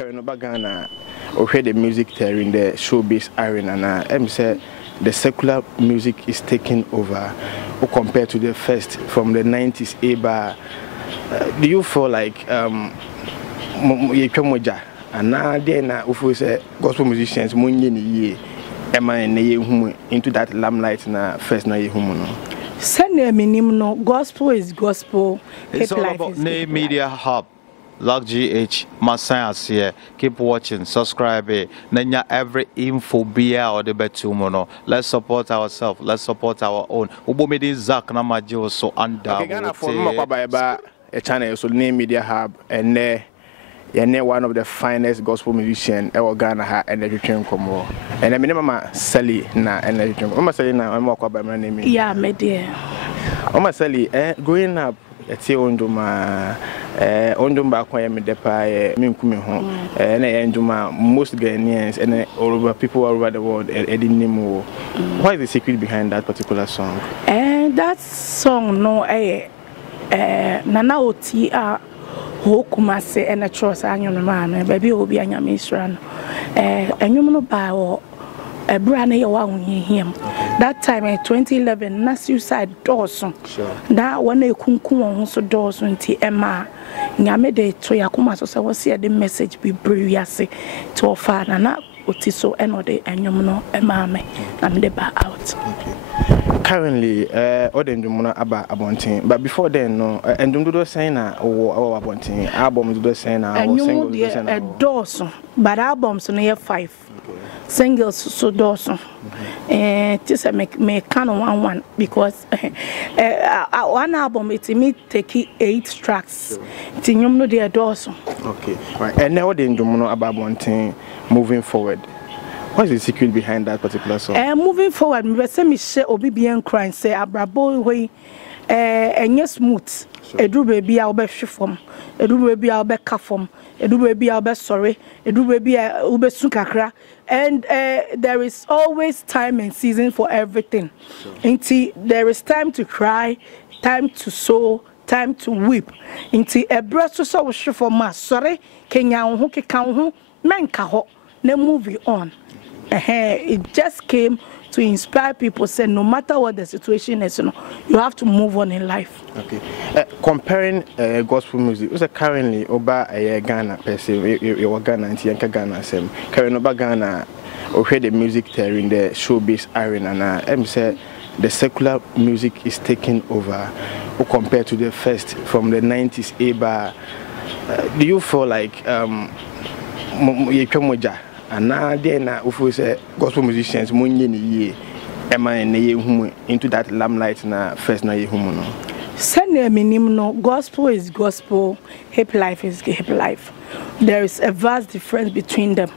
Current Bagana, or the music there in the showbiz arena, and say the secular music is taking over, or compared to the first from the 90s era. Do you feel like Yekomoja and now then if we say gospel musicians into that limelight na first na yehumu? Send minimum no gospel is gospel. It's all about Name Media Hub. Log GH, my science here. Keep watching, subscribe. Nanya every info be or the betumono. Let's support ourselves. Let's support our own. Ubomedi Zak Namajo so under. Okay, for a channel so Name Media Hub and you're one of the finest gospel musicians in Ghana and the Congo. And I mean, Mama Salina and the Mama Salina, I'm more by my name. Yeah, my dear. Mama Sally, growing up at Onduma, Ondumba, Depa, Minkumi home, and Enduma, most Ghanaians and all over people all over the world, Edinimo. What is the secret behind that particular song? And that song, no, Nana Asante who Kumase and a choice annual man, baby will be a Yamisran, and you know by a brand new one him. That time in 2011, na suicide Dawson. That one day Kunkum so Dawson T. Emma Yamede to Yakuma, so I was here the message be brilliant to our father, not Otiso and Ode and Yomuno Emma, and the bar out. Currently, Odendumuna Aba Abontin, but before then, no, and do saying or Abontin albums do saying our singles a Dawson, but albums near 5 singles so Dawson. And just make kind of one because one album it me take 8 tracks. Tinyum no dear Dawson. Okay, right. And now Odendumuna Aba Abontin moving forward. What is the secret behind that particular song? Moving forward, me say me share obedient crying say abrabo way enye smooth. Edu baby a obe hwefom. Edu baby a obe kafom. Edu baby a obe sorry. Edu baby a obe sunkakra. And there is always time and season for everything. Inti there is time to cry, time to sow, time to weep. Inti ebra so so hwefom ma sorry kenya ho keka ho menka ho na movie on. It just came to inspire people. Say no matter what the situation is, you have to move on in life. Okay. Comparing gospel music, what's currently over Ghana per se? You Ghana and Yanka Ghana same. Current over Ghana, or the music there in the showbiz arena. Now, I'm say the secular music is taking over, or compared to the first from the 90s era. Do you feel like Yekomoja? And now then, if we say gospel musicians, into that limelight na first na yehumu. Send minimum no gospel is gospel, hip life is hip life. There is a vast difference between them.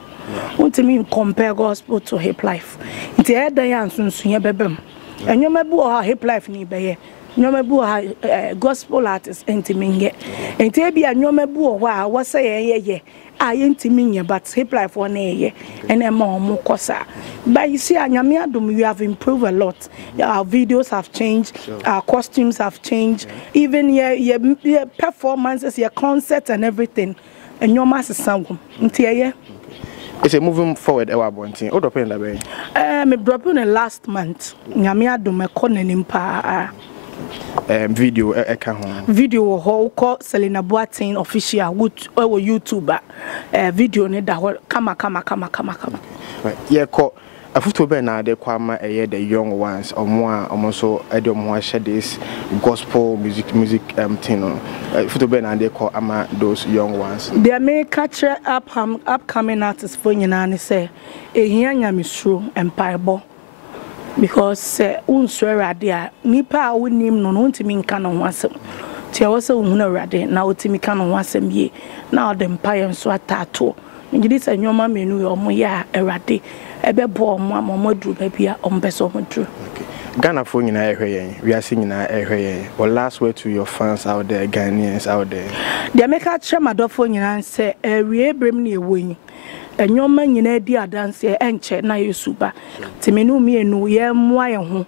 What do you mean compare gospel to hip life? It's a day soon bebem. And you may be hip life ni be. You may be gospel artist intimate. And be a nyome wa what say ye. I intimate, but hip life one year and a more cosa. But you see, we have improved a lot. Our videos have changed, our costumes have changed, even your performances, your concerts, and everything. And your master sound. It's a moving forward. I want to. What happened that way? Me dropped in last month. Nyame do me konen impa. Video video how called Salina Boateng official with our YouTuber video ne da kama right yeah call a photo be na de kwama the young ones or more also edom share this gospel music thing no photo be na de call ama those young ones they may catch upcoming artists for nyina ne say ehia nyamesuro empire because unswear dia nipa a wonim no ntimi nka no wasem tia wose uhuna rade na otimi ka no wasem ye na odem paye nso atato ngidi sa nyoma menu yo mo ya erade ebebo mo amodru ba bia ombeso omodru. Okay, Ghana for nyina ehwe yen we are seeing nyina ehwe yen. Or last word to your fans out there, Ghanaians out there. The America chama for nyina say we ebrem na ewonyi enyoma nyina di adanse enche na yesuba timenu mienu ye mwa ye ho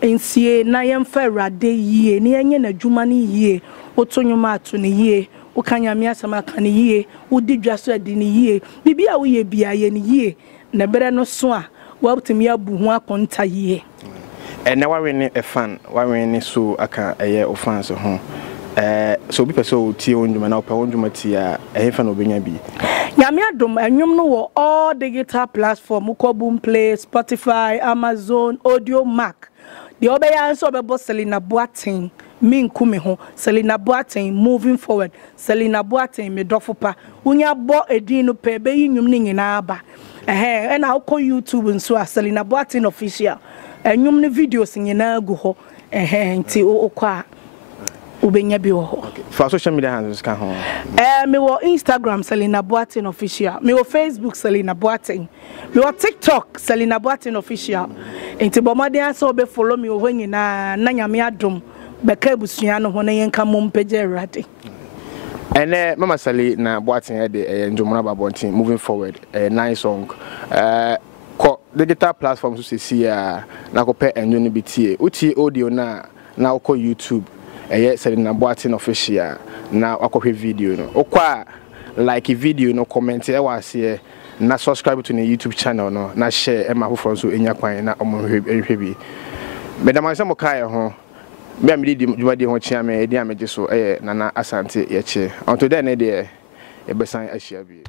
ensie na ye mfa rade yie ne enye na dwuma ne yie otonyoma ato ne yie wo kan nyame asɛm aka ne yie wo di dwa so adi ne yie bibia wo ye bia ye ne yie na bere no so a wo tumi abu ho akonta yie na wawe ne a fan wawe ne so aka eye o fans ho so bi person tie onduma na opa onduma tie a fan obenya bi nyame adom enwom no wo all digital platform ko Boom Play, Spotify, Amazon, Audio Mac. The obeya nso obebo Salina Boateng min kumi ho Salina Boateng moving forward Salina Boateng me dofopa unya bo edin no pe be yinwum ni nyina aba e na uko YouTube nso a Salina Boateng official enwum ne videos nyina gu ho nti ukwa ubenya bi ho for social media handles ka ho me wo Instagram Salina Boateng official me wo Facebook Salina Boateng me wo TikTok Salina Boateng official nti bomade aso be follow me wo nyina na nyame adom beka busua no ho na yenka mom page rade ene mama Salina Boateng de njomona babontin moving forward nice song ko digital platforms so see na ko pe enyo no bitie uti audio na ko YouTube Salina Boateng official na akɔhwɛ video no okwa like video no comment e was here na subscribe to the YouTube channel no na share e ma foforo so enya kwan na omohwɛ bi medama nsɛm kae ho me am di dwumadi ho chia me di amegye so Nana Asante Yekye until then e besan ahia bi